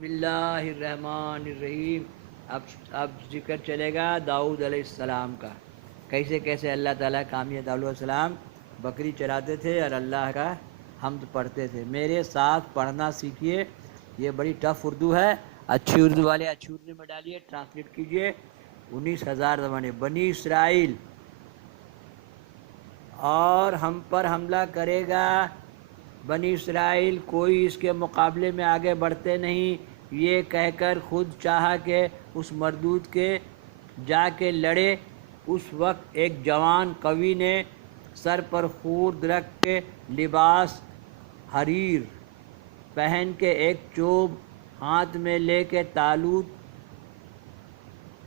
بسم اللہ الرحمن الرحیم۔ اب ذکر چلے گا داؤد علیہ السلام کا، کیسے کیسے اللہ تعالیٰ کامیاب داؤد علیہ السلام بکری چراتے تھے اور اللہ کا حمد پڑھتے تھے۔ میرے ساتھ پڑھنا سیکھیے، یہ بڑی ٹف اردو ہے، اچھی اردو والے اچھی اردو میں ڈالیے، ٹرانسلیٹ کیجیے۔ 19,000 زمانے بنی اسرائیل اور ہم پر حملہ کرے گا، بنی اسرائیل کوئی اس کے مقابلے میں آگے بڑھتے نہیں، یہ کہہ کر خود چاہا کہ اس مردود کے جا کے لڑے۔ اس وقت ایک جوان قوی نے سر پر خورد رکھ کے لباس حریر پہن کے ایک چوب ہاتھ میں لے کے طالوت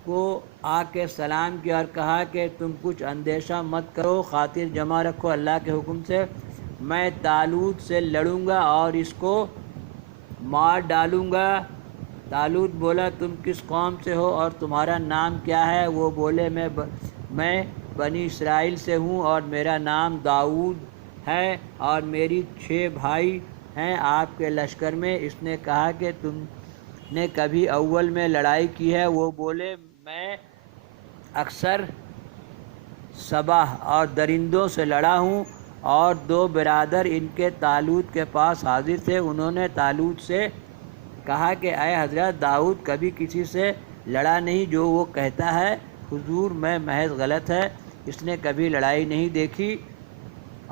کو آ کے سلام کیا اور کہا کہ تم کچھ اندیشہ مت کرو، خاطر جمع رکھو اللہ کے حکم سے، میں طالوت سے لڑوں گا اور اس کو مار ڈالوں گا۔ طالوت بولا تم کس قوم سے ہو اور تمہارا نام کیا ہے؟ وہ بولے میں بنی اسرائیل سے ہوں اور میرا نام داؤد ہے اور میری 6 بھائی ہیں آپ کے لشکر میں۔ اس نے کہا کہ تم نے کبھی اول میں لڑائی کی ہے؟ وہ بولے میں اکثر سباہ اور درندوں سے لڑا ہوں۔ اور 2 برادر ان کے طالوت کے پاس حاضر تھے، انہوں نے طالوت سے کہا کہ اے حضرت داؤد کبھی کسی سے لڑا نہیں، جو وہ کہتا ہے حضور میں محض غلط ہے، اس نے کبھی لڑائی نہیں دیکھی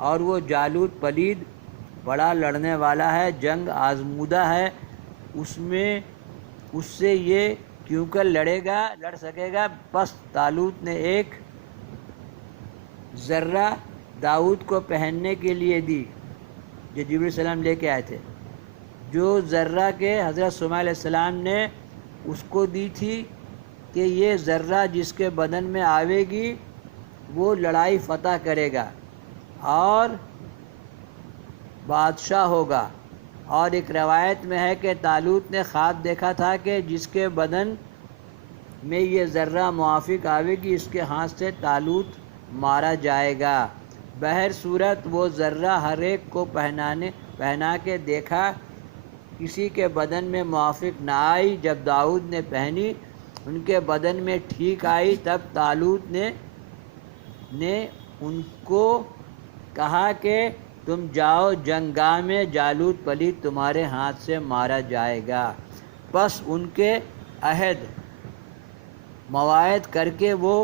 اور وہ جالوت پلید بڑا لڑنے والا ہے، جنگ آزمودہ ہے، اس سے یہ کیوں کر لڑ سکے گا؟ پس طالوت نے ایک ذرہ داؤد کو پہننے کے لیے دی جو جبریل علیہ السلام لے کے آئے تھے، جو ذرہ کے حضرت سلیمان علیہ السلام نے اس کو دی تھی کہ یہ ذرہ جس کے بدن میں آوے گی وہ لڑائی فتح کرے گا اور بادشاہ ہوگا۔ اور ایک روایت میں ہے کہ طالوت نے خواب دیکھا تھا کہ جس کے بدن میں یہ ذرہ موافق آوے گی اس کے ہاتھ سے طالوت مارا جائے گا۔ بہر صورت وہ ذرہ ہر ایک کو پہنا کے دیکھا، کسی کے بدن میں موافق نہ آئی، جب داؤد نے پہنی ان کے بدن میں ٹھیک آئی، تب طالوت نے ان کو کہا کہ تم جاؤ جنگاہ میں، جالوت پلید تمہارے ہاتھ سے مارا جائے گا۔ پس ان کے عہد مواعید کر کے وہ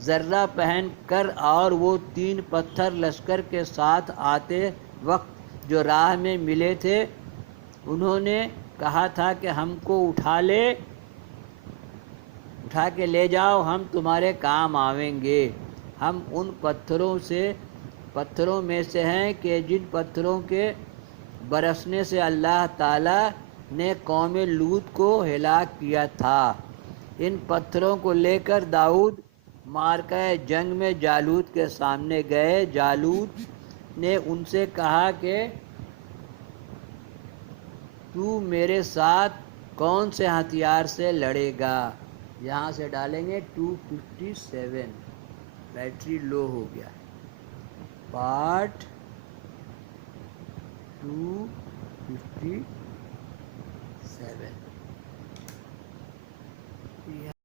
ذرہ پہن کر اور وہ 3 پتھر لشکر کے ساتھ آتے وقت جو راہ میں ملے تھے، انہوں نے کہا تھا کہ ہم کو اٹھا کے لے جاؤ، ہم تمہارے کام آویں گے، ہم ان پتھروں میں سے ہیں کہ جن پتھروں کے برسنے سے اللہ تعالیٰ نے قوم لوط کو ہلاک کیا تھا۔ ان پتھروں کو لے کر داؤد معرکہ جنگ میں جالوت کے سامنے گئے۔ جالوت نے ان سے کہا کہ تو میرے ساتھ کون سے ہتھیار سے لڑے گا؟ یہاں سے ڈالیں گے 257، بیٹری لو ہو گیا، پارٹ 257۔